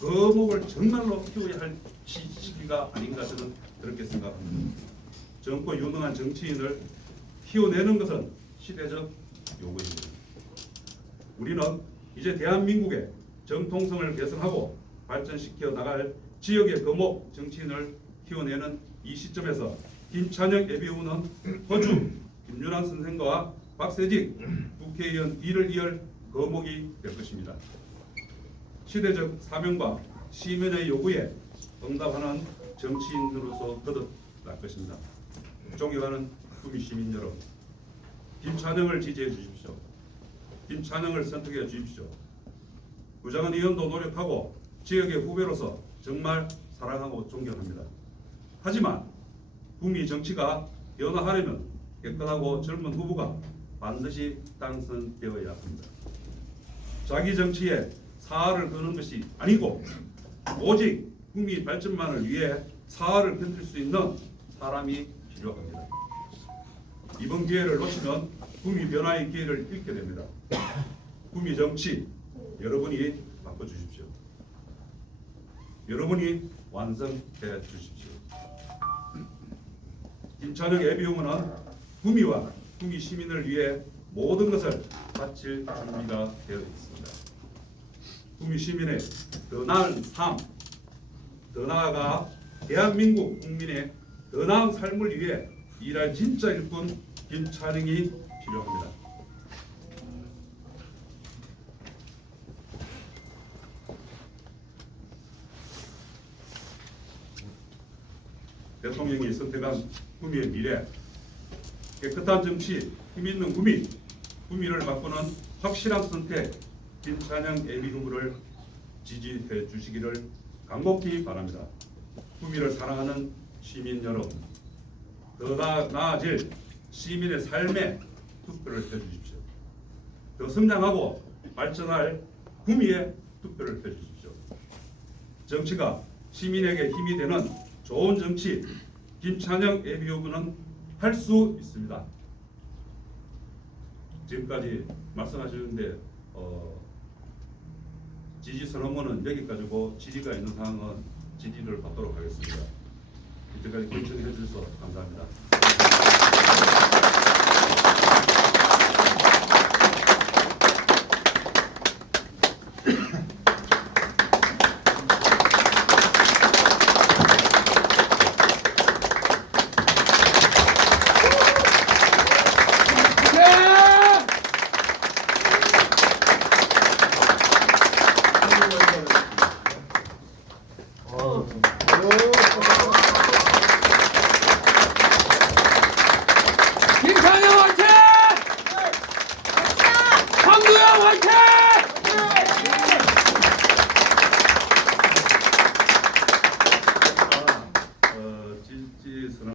거목을 정말로 키워야 할 시- 시기가 아닌가 저는 그렇게 생각합니다. 젊고 유능한 정치인을 키워내는 것은 시대적 요구입니다. 우리는 이제 대한민국의 정통성을 개선하고 발전시켜 나갈 지역의 거목 정치인을 키워내는 이 시점에서 김찬영 예비후보는 허주 김윤환 선생과 박세직 국회의원 이를 이을 거목이 될 것입니다. 시대적 사명과 시민의 요구에 응답하는 정치인으로서 거듭날 것입니다. 존경하는 구미 시민 여러분, 김찬영을 지지해 주십시오. 김찬영을 선택해 주십시오. 부장은 의원도 노력하고 지역의 후배로서 정말 사랑하고 존경합니다. 하지만 구미 정치가 변화하려면 깨끗하고 젊은 후보가 반드시 당선되어야 합니다. 자기 정치에 사활을 거는 것이 아니고 오직 구미 발전만을 위해 사활을 견딜 수 있는 사람이 필요합니다. 이번 기회를 놓치면 구미 변화의 기회를 잃게 됩니다. 구미 정치 여러분이 바꿔주십시오. 여러분이 완성해 주십시오. 김찬영 예비후보는 구미와 구미 시민을 위해 모든 것을 바칠 준비가 되어 있습니다. 구미 시민의 더 나은 삶, 더 나아가 대한민국 국민의 더 나은 삶을 위해 일할 진짜 일꾼 김찬영이 필요합니다. 대통령이 선택한 구미의 미래, 깨끗한 정치, 힘 있는 구미, 구미를 바꾸는 확실한 선택, 김찬영 예비 후보를 지지해 주시기를 간곡히 바랍니다. 구미를 사랑하는 시민 여러분, 더 나, 나아질 시민의 삶에 투표를 해주십시오. 더 성장하고 발전할 구미에 투표를 해주십시오. 정치가 시민에게 힘이 되는 좋은 정치 김찬영 예비 후보는 할 수 있습니다. 지금까지 말씀하셨는데 어, 지지 선언문은 여기까지고 질의가 있는 사항은 질의를 받도록 하겠습니다. 이때까지 결정해 주셔서 감사합니다. 김찬